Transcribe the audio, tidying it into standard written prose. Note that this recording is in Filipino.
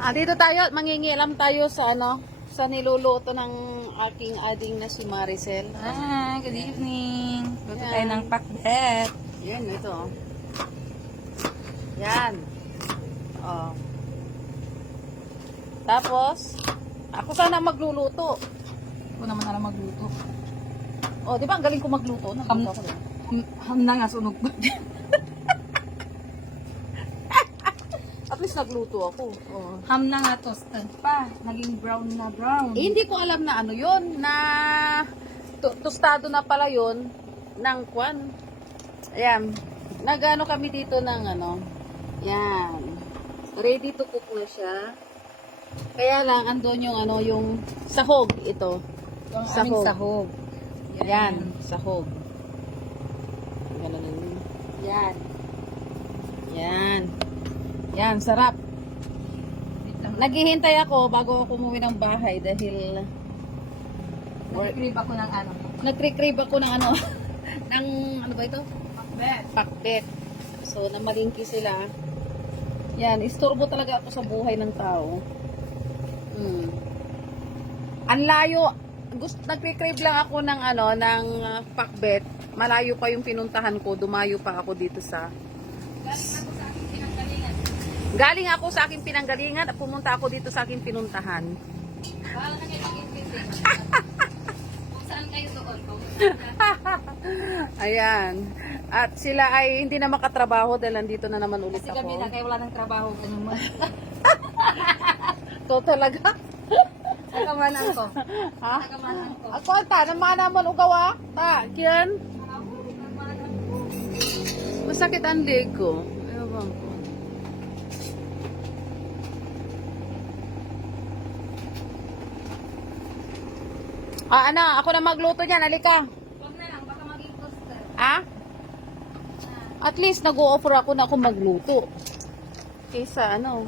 Dito tayo, mangingialam tayo sa ano, sa niluluto ng aking ading na si Maricel. Good evening. Luto Yan. tayo ng pakbet. Yan, ito. Yan. Oh. Tapos, ako sana magluluto. Ako naman alam magluto. Oh, di ba ang galing ko magluto? Nagluto ako din. Hamna nga sunog. At least nagluto ako. Oh. Hamna nga toasted pa. Naging brown na brown. Eh, hindi ko alam na ano yon na tostado na pala yon ng kwan. Ayan. Nagano kami dito ng ano. Yan. Ready to cook na siya. Kaya lang andon yung ano yung sahog ito. Yung Sahog. aming sahog. Yan, sahog. Ganun yun. Yan. Yan. Yan, sarap. Naghihintay ako bago ako umuwi ng bahay dahil Nag-crave ako ng ano. nagre-crave ako ng ano, ng ano ba ito? Pakbet. Pakbet. So, namalingki sila. Yan, istorbo talaga ako sa buhay ng tao. Ang layo. Nagre-crave lang ako ng ano, ng pakbet. Malayo pa yung pinuntahan ko. Dumayo pa ako dito sa Galing ako sa aking pinanggalingan. Galing ako sa aking pinanggalingan at pumunta ako dito sa aking pinuntahan. Bahala na kayo mag-inviting. Kung saan kayo doon. Ayan. At sila ay hindi na makatrabaho dahil nandito na naman ulit Kasi ako. kami na kayo wala ng trabaho. To talaga? Nagamanan ko. Ha? Nagamanan ko. Ako ta, naman naman ugawa. Ta, kiyan. Masakit ang leg ko. Ewan ko. Ano, ako na magluto niyan. Halika. Huwag na lang, baka maging toaster. Ha? At least nag-o-offer ako na ako magluto. Kaysa ano.